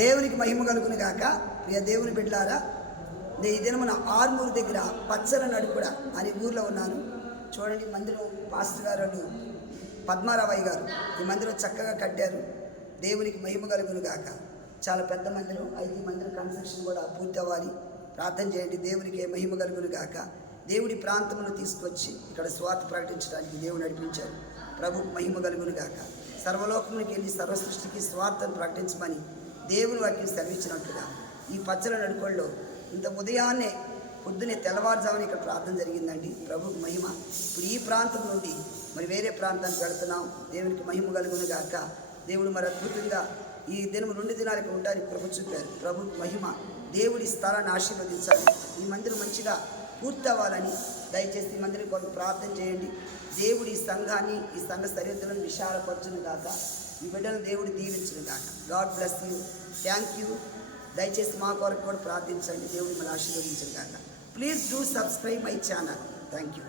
దేవునికి మహిమ కలుగును గాక. ప్రియ దేవుని బిడ్డలారా, ఈ దినమున ఆర్మూరు దగ్గర పచ్చల నడుకుడ అనే ఊర్లో ఉన్నాను. చూడండి, మందిరం పాస్టర్ గారు పద్మారావయ్య గారు ఈ మందిరం చక్కగా కట్టారు. దేవునికి మహిమ కలుగును గాక. చాలా పెద్ద మందిరం. అయితే ఈ మందిరం కన్స్ట్రక్షన్ కూడా పూర్తి అవ్వాలి. ప్రార్థన చేయండి. దేవునికి మహిమ కలుగును గాక. దేవుడి ప్రాంతంలో తీసుకొచ్చి ఇక్కడ స్వార్థ ప్రకటించడానికి దేవుడు నడిపించారు. ప్రభుకు మహిమ కలుగును గాక. సర్వలోకమునికి వెళ్ళి సర్వ సృష్టికి స్వార్థను ప్రకటించమని దేవుని వాక్యం సెలవిచ్చినట్లుగా ఈ పచ్చల నడుకోళ్ళలో ఇంత ఉదయాన్నే పొద్దునే తెల్లవారుజామున ఇక్కడ ప్రార్థన జరిగిందండి. ప్రభుకు మహిమ. ఇప్పుడు ఈ ప్రాంతం నుండి మరి వేరే ప్రాంతానికి వెళుతున్నాం. దేవునికి మహిమ కలుగును గాక. దేవుడు మరి అద్భుతంగా ఈ దినం 2 దినాలకు ఉండడానికి ప్రభు చూపారు. ప్రభుకు మహిమ. దేవుడి స్థలాన్ని ఆశీర్వదించాలి. ఈ మందిరం మంచిగా పూర్తి అవ్వాలని దయచేసి ఈ మందిరం కొరకు ప్రార్థన చేయండి. దేవుడి సంఘాన్ని, ఈ సంఘ సరిహద్దులను విశాలపరచును గాక. ఈ బిడ్డను దేవుడు దీవించును గాక. God bless you. Thank you. దయచేసి మా కొరకు కూడా ప్రార్థించండి. దేవుడు మిమ్మల్ని ఆశీర్వదించును గాక. Please do subscribe my channel. Thank you.